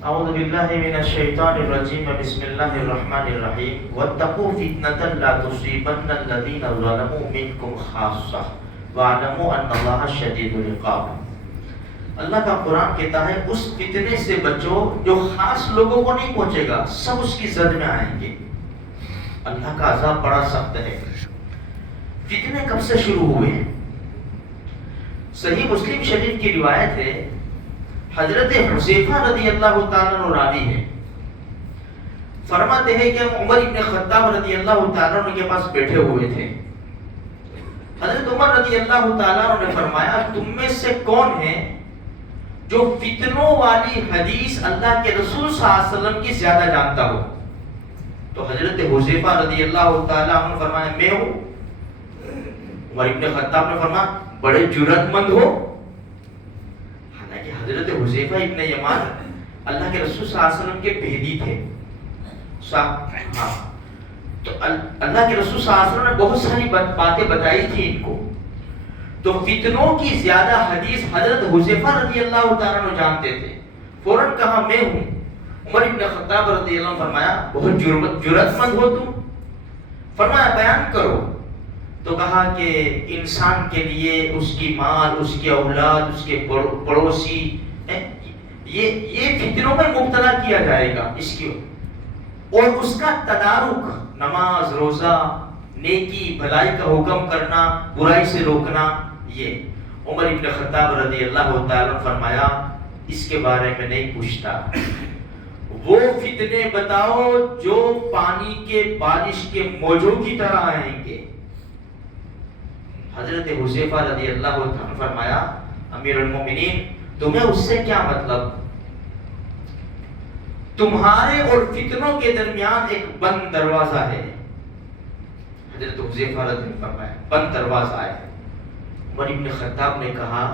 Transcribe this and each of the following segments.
اعوذ باللہ من الشیطان الرجیم بسم اللہ الرحمن الرحیم واتقوا فتنة لا تصیبن الذین ظلموا منکم خاصہ واعلموا ان اللہ شدید العقاب۔ اللہ کا قرآن کہتا ہے اس فتنے سے بچو جو خاص لوگوں کو نہیں پہنچے گا، سب اس کی زد میں آئیں گے۔ اللہ کا عذاب بڑا سخت ہے۔ فتنے کب سے شروع ہوئے؟ صحیح مسلم شریف کی روایت ہے، حضرت حذیفہ رضی اللہ تعالیٰ عنہ راوی ہے، فرماتے ہیں کہ ہم عمر ابن خطاب رضی اللہ تعالیٰ عنہ کے پاس بیٹھے ہوئے تھے۔ حضرت عمر رضی اللہ تعالیٰ عنہ نے فرمایا تم میں سے کون ہے جو فتنوں والی حدیث اللہ کے رسول صلی اللہ علیہ وسلم کی زیادہ جانتا ہو؟ تو حضرت حذیفہ رضی اللہ تعالیٰ عنہ فرمایا میں ہوں۔ عمر ابن خطاب نے فرمایا بڑے جرأت مند ہو۔ حالانکہ حضرت حذیفہ ابن یمان اللہ کے رسول صلی اللہ علیہ وسلم کے بھیدی تھے۔ ہاں، تو اللہ کے رسول صلی اللہ علیہ وسلم نے بہت ساری باتیں بتائی تھی ان کو، تو فتنوں کی زیادہ حدیث حضرت حذیفہ رضی اللہ تعالیٰ عنہ جانتے تھے۔ فوراً کہا میں ہوں۔ عمر ابن خطاب رضی اللہ عنہ فرمایا بہت جرأت مند ہو تم، فرمایا بیان کرو۔ تو کہا کہ انسان کے لیے اس کی مال، اس کی اولاد، اس کے پڑوسی یہ فتنوں میں مبتلا کیا جائے گا، اس کی اور اس کا تدارک، نماز روزہ، نیکی بھلائی کا حکم کرنا، برائی سے روکنا، یہ عمر ابن خطاب رضی اللہ تعالیٰ عنہ فرمایا اس کے بارے میں نہیں پوچھتا، وہ فتنے بتاؤ جو پانی کے بارش کے موجوں کی طرح آئیں گے۔ حضرت حذیفہ رضی اللہ عنہ فرمایا امیر المومنین تمہیں اس سے کیا مطلب؟ تمہارے اور فتنوں کے درمیان ایک بند دروازہ ہے۔ حضرت حذیفہ رضی اللہ عنہ فرمایا بند دروازہ ہے۔ عمر ابن خطاب نے کہا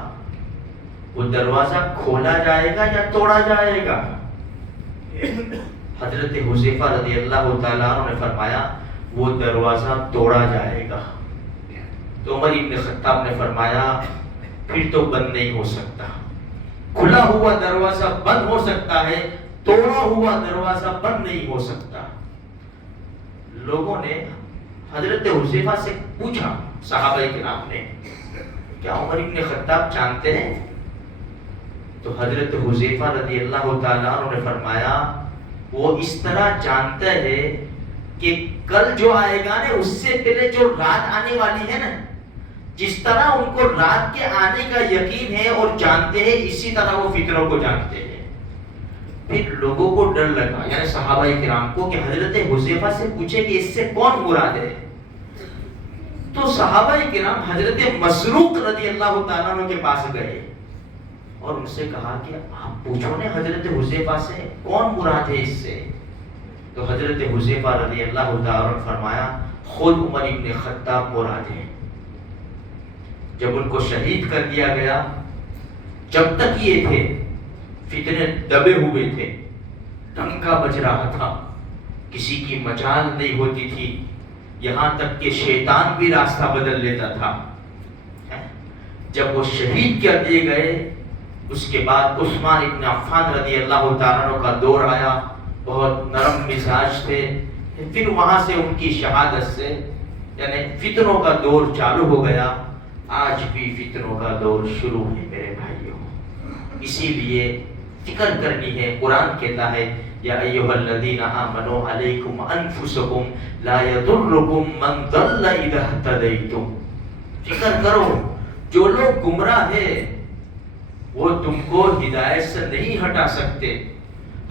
وہ دروازہ کھولا جائے گا یا توڑا جائے گا؟ حضرت حذیفہ رضی اللہ تعالیٰ عنہ نے فرمایا وہ دروازہ توڑا جائے گا۔ تو عمر ابن خطاب نے فرمایا پھر تو بند نہیں ہو سکتا، کھلا ہوا دروازہ بند ہو سکتا ہے، توڑا ہوا دروازہ بند نہیں ہو سکتا۔ لوگوں نے حضرت حذیفہ سے پوچھا، صحابہ کرام نے، کیا عمر ابن خطاب جانتے ہیں؟ تو حضرت حذیفہ رضی اللہ تعالیٰ عنہ نے فرمایا وہ اس طرح جانتا ہے کہ کل جو آئے گا نا اس سے پہلے جو رات آنے والی ہے نا، جس طرح ان کو رات کے آنے کا یقین ہے اور جانتے ہیں، اسی طرح وہ فتنوں کو جانتے ہیں۔ پھر لوگوں کو ڈر لگا، یعنی صحابہ کرام کو، کہ حضرت حذیفہ سے پوچھے کہ اس سے کون مراد ہے؟ تو صحابہ کرام حضرت مسروق رضی اللہ تعالیٰ عنہ کے پاس گئے اور ان سے کہا کہ آپ پوچھو نے حضرت حذیفہ سے کون مراد ہے اس سے؟ تو حضرت حذیفہ رضی اللہ تعالیٰ عنہ فرمایا خود عمر ابن خطاب مراد ہے۔ جب ان کو شہید کر دیا گیا، جب تک یہ تھے فتنے دبے ہوئے تھے، ڈنکا بج رہا تھا، کسی کی مجال نہیں ہوتی تھی، یہاں تک کہ شیطان بھی راستہ بدل لیتا تھا۔ جب وہ شہید کر دیے گئے اس کے بعد عثمان ابن عفان رضی اللہ تعالیٰ عنہ کا دور آیا، بہت نرم مزاج تھے، پھر وہاں سے ان کی شہادت سے یعنی فتنوں کا دور چالو ہو گیا۔ آج بھی فتنوں کا دور شروع ہے میرے بھائیوں، اسی لیے فکر کرنی ہے۔ قرآن کہتا ہے یا ایھا الذین آمنوا علیکم انفسکم لا یضرکم من ضل اذا اہتدیتم۔ فکر کرو جو لوگ گمراہ ہیں وہ تم کو ہدایت سے نہیں ہٹا سکتے۔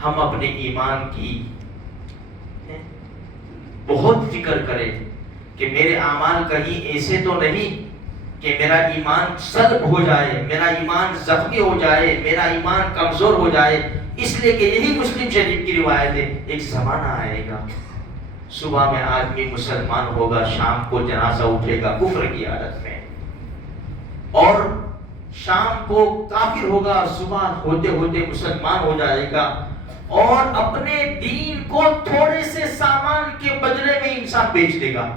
ہم اپنے ایمان کی بہت فکر کریں کہ میرے اعمال کہیں ایسے تو نہیں کہ میرا ایمان سلب ہو جائے، میرا ایمان زخمی ہو جائے، میرا ایمان کمزور ہو جائے۔ اس لیے کہ یہی مسلم شریف کی روایت ہے، ایک زمانہ آئے گا صبح میں آدمی مسلمان ہوگا، شام کو جنازہ اٹھے گا کفر کی حالت میں، اور شام کو کافر ہوگا، صبح ہوتے ہوتے مسلمان ہو جائے گا، اور اپنے دین کو تھوڑے سے سامان کے بدلے میں انسان بیچ دے گا۔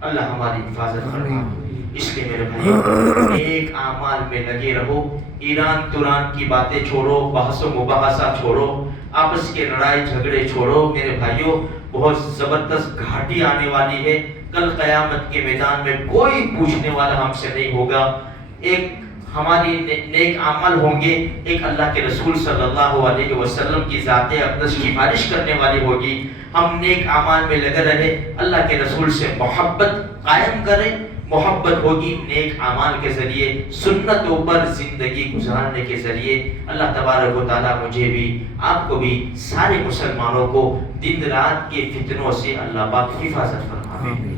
اللہ ہماری حفاظت فرمائے۔ اس لیے میرے بھائی نیک اعمال میں لگے رہو. ایران توران کی باتیں چھوڑو, بحث و مباحثہ چھوڑو, آپس کے لڑائی جھگڑے چھوڑو. میرے بھائیوں بہت زبردست گھاٹی آنے والی ہے. کل قیامت کے میدان میں کوئی پوچھنے والا ہم سے نہیں ہوگا. ایک ہماری نیک عمل ہوں گے, ایک اللہ کے رسول صلی اللہ علیہ وسلم کی ذات اقدس کی سفارش کرنے والی ہوگی. ہم نیک اعمال میں لگے رہے, اللہ کے رسول سے محبت قائم کریں. محبت ہوگی نیک اعمال کے ذریعے, سنتوں پر زندگی گزارنے کے ذریعے. اللہ تبارک و تعالیٰ مجھے بھی, آپ کو بھی, سارے مسلمانوں کو دن رات کے فتنوں سے اللہ پاک حفاظت فرمائے.